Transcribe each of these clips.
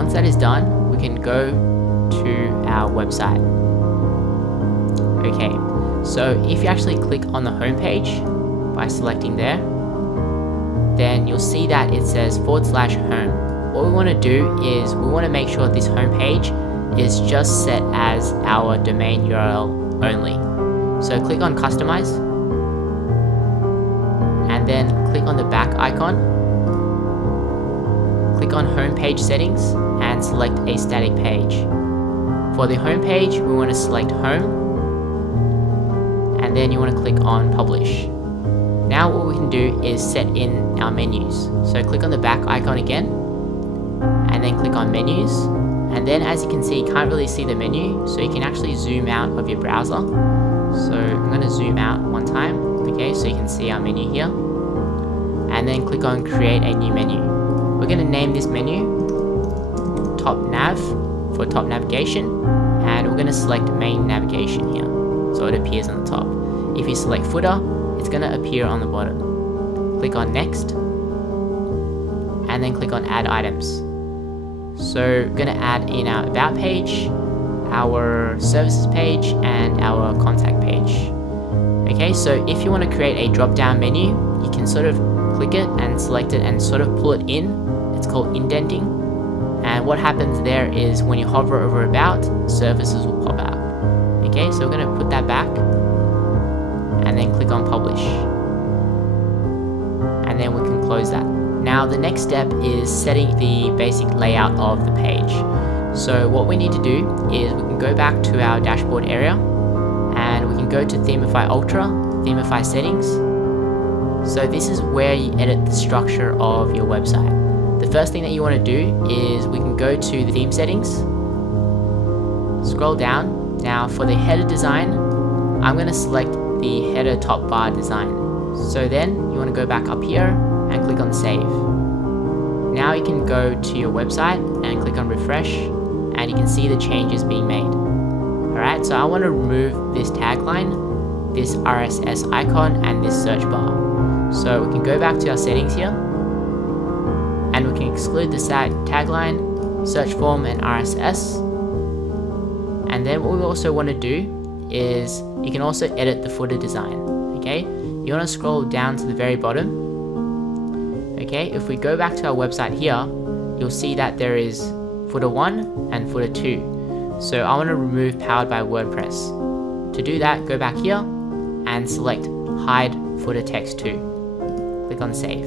once that is done, we can go to our website. Okay, so if you actually click on the home page by selecting there, then you'll see that it says /home. What we want to do is we want to make sure this home page is just set as our domain URL only. So click on customize, and then click on the back icon, click on home page settings, and select a static page. For the home page, we want to select home, and then you want to click on publish. Now what we can do is set in our menus. So click on the back icon again, and then click on menus, and then as you can see, you can't really see the menu, so you can actually zoom out of your browser. So I'm going to zoom out one time, okay, so you can see our menu here, and then click on create a new menu. We're going to name this menu top nav for top navigation, and we're going to select main navigation here, so it appears on the top. If you select footer, it's going to appear on the bottom. Click on next, and then click on add items. So we're going to add in our about page, our services page, and our contact page. Okay, so if you want to create a drop down menu, you can sort of click it and select it and sort of pull it in. It's called indenting, and what happens there is when you hover over about, services will pop out. Okay, so we're going to put that back, and then click on publish, and then we can close that. Now the next step is setting the basic layout of the page. So what we need to do is we can go back to our dashboard area, and we can go to Themify Ultra, Themify settings. So this is where you edit the structure of your website. The first thing that you want to do is we can go to the theme settings, scroll down. Now for the header design, I'm going to select the header top bar design. So then you want to go back up here and click on save. Now you can go to your website and click on refresh, and you can see the changes being made. Alright, so I want to remove this tagline, this RSS icon, and this search bar. So we can go back to our settings here, and we can exclude the tagline, search form, and RSS. And then what we also want to do is you can also edit the footer design. Okay, you want to scroll down to the very bottom. Okay, if we go back to our website here, you'll see that there is footer 1 and footer 2. So I want to remove powered by WordPress. To do that, go back here and select hide footer text 2. Click on save.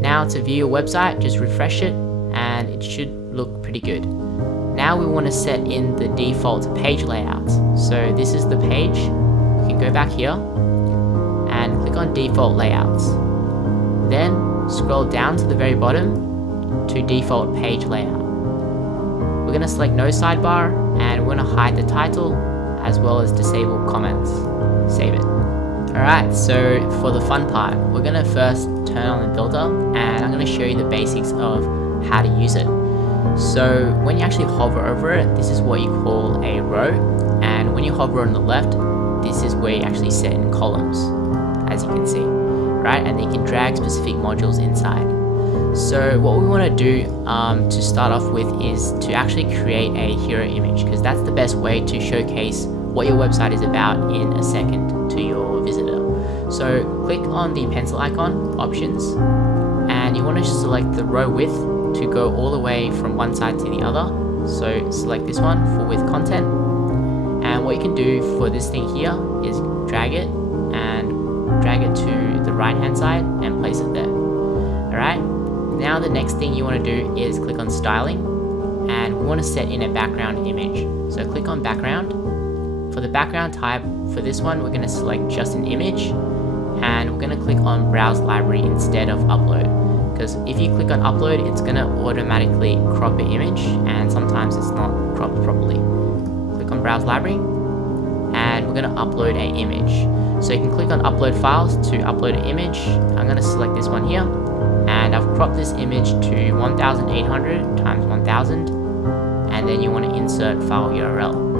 Now to view your website, just refresh it and it should look pretty good. Now we want to set in the default page layout. So this is the page. We can go back here and click on default layouts. Then scroll down to the very bottom to default page layout. We're going to select no sidebar, and we're going to hide the title as well as disable comments. Save it. Alright, so for the fun part, we're going to first turn on the builder, and I'm going to show you the basics of how to use it. So when you actually hover over it, this is what you call a row, and when you hover on the left, this is where you actually set in columns, as you can see, right? And you can drag specific modules inside. So what we want to do to start off with is to actually create a hero image, because that's the best way to showcase what your website is about in a second to your visitor. So click on the pencil icon, options, and you want to select the row width to go all the way from one side to the other. So select this one for width content, and what you can do for this thing here is drag it to the right hand side and place it there. Alright, now the next thing you want to do is click on styling, and we want to set in a background image. So click on background. For the background type, for this one we're going to select just an image, and we're going to click on browse library instead of upload, because if you click on upload, it's going to automatically crop your image, and sometimes it's not cropped properly. Click on browse library, and we're going to upload an image. So you can click on upload files to upload an image. I'm going to select this one here, and I've cropped this image to 1800 times 1000, and then you want to insert file URL.